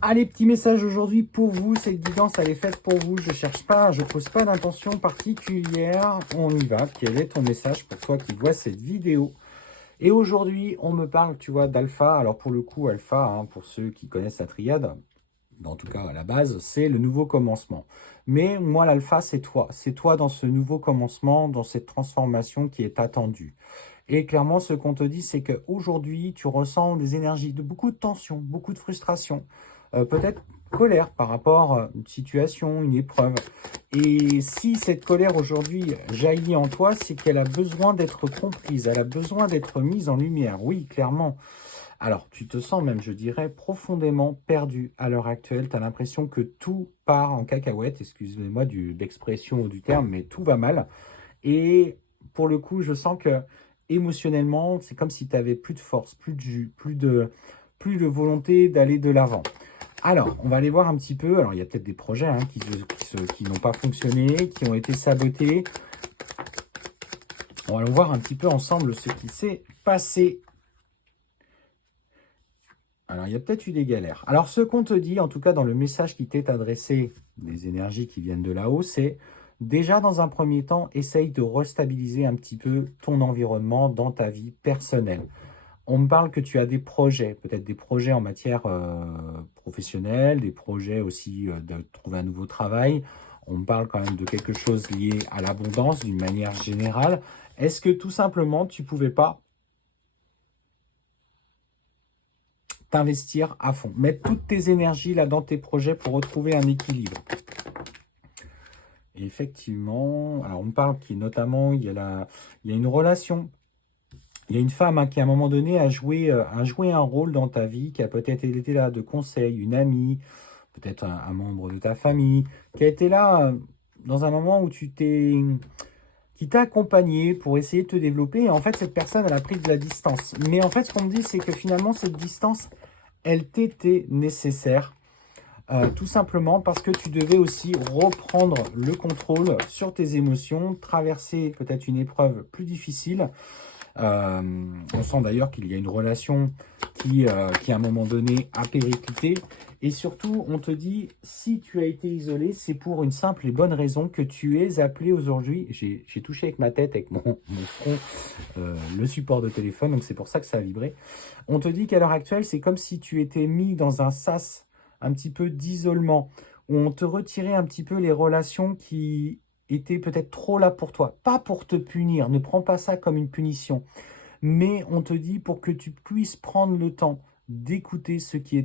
Allez, petit message aujourd'hui pour vous. Cette guidance, elle est faite pour vous. Je cherche pas, je pose pas d'intention particulière. On y va. Quel est ton message pour toi qui vois cette vidéo? Et aujourd'hui, on me parle, tu vois, d'alpha. Alors pour le coup, alpha, hein, pour ceux qui connaissent la triade, en tout cas à la base, c'est le nouveau commencement. Mais moi, l'alpha, c'est toi. C'est toi dans ce nouveau commencement, dans cette transformation qui est attendue. Et clairement, ce qu'on te dit, c'est qu'aujourd'hui, tu ressens des énergies de beaucoup de tension, beaucoup de frustration, peut-être colère par rapport à une situation, une épreuve. Et si cette colère aujourd'hui jaillit en toi, c'est qu'elle a besoin d'être comprise, elle a besoin d'être mise en lumière. Oui, clairement. Alors, tu te sens même, je dirais, profondément perdu à l'heure actuelle. Tu as l'impression que tout part en cacahuète, excusez-moi l'expression ou du terme, mais tout va mal. Et pour le coup, je sens que émotionnellement, c'est comme si tu avais plus de force, plus de jus, plus de volonté d'aller de l'avant. Alors, on va aller voir un petit peu. Alors, il y a peut-être des projets hein, qui n'ont pas fonctionné, qui ont été sabotés. On va aller voir un petit peu ensemble ce qui s'est passé. Alors, il y a peut-être eu des galères. Alors, ce qu'on te dit, en tout cas dans le message qui t'est adressé, des énergies qui viennent de là-haut, c'est déjà dans un premier temps, essaye de restabiliser un petit peu ton environnement dans ta vie personnelle. On me parle que tu as des projets, peut-être des projets en matière professionnelle, des projets aussi de trouver un nouveau travail. On me parle quand même de quelque chose lié à l'abondance d'une manière générale. Est-ce que tout simplement, tu pouvais pas t'investir à fond, mettre toutes tes énergies là dans tes projets pour retrouver un équilibre? Et effectivement, alors on me parle qu'il notamment, il y a une relation. Il y a une femme hein, qui, à un moment donné, a joué un rôle dans ta vie, qui a peut-être été là de conseil, une amie, peut-être un membre de ta famille, qui a été là dans un moment où qui t'a accompagné pour essayer de te développer. Et en fait, cette personne, elle a pris de la distance. Mais en fait, ce qu'on me dit, c'est que finalement, cette distance, elle t'était nécessaire. Tout simplement parce que tu devais aussi reprendre le contrôle sur tes émotions, traverser peut-être une épreuve plus difficile. On sent d'ailleurs qu'il y a une relation qui, à un moment donné, a périclité. Et surtout, on te dit, si tu as été isolé, c'est pour une simple et bonne raison que tu es appelé aujourd'hui. J'ai touché avec ma tête, avec mon front, le support de téléphone, donc c'est pour ça que ça a vibré. On te dit qu'à l'heure actuelle, c'est comme si tu étais mis dans un sas un petit peu d'isolement, où on te retirait un petit peu les relations qui étaient peut-être trop là pour toi. Pas pour te punir, ne prends pas ça comme une punition, mais on te dit pour que tu puisses prendre le temps d'écouter ce qui est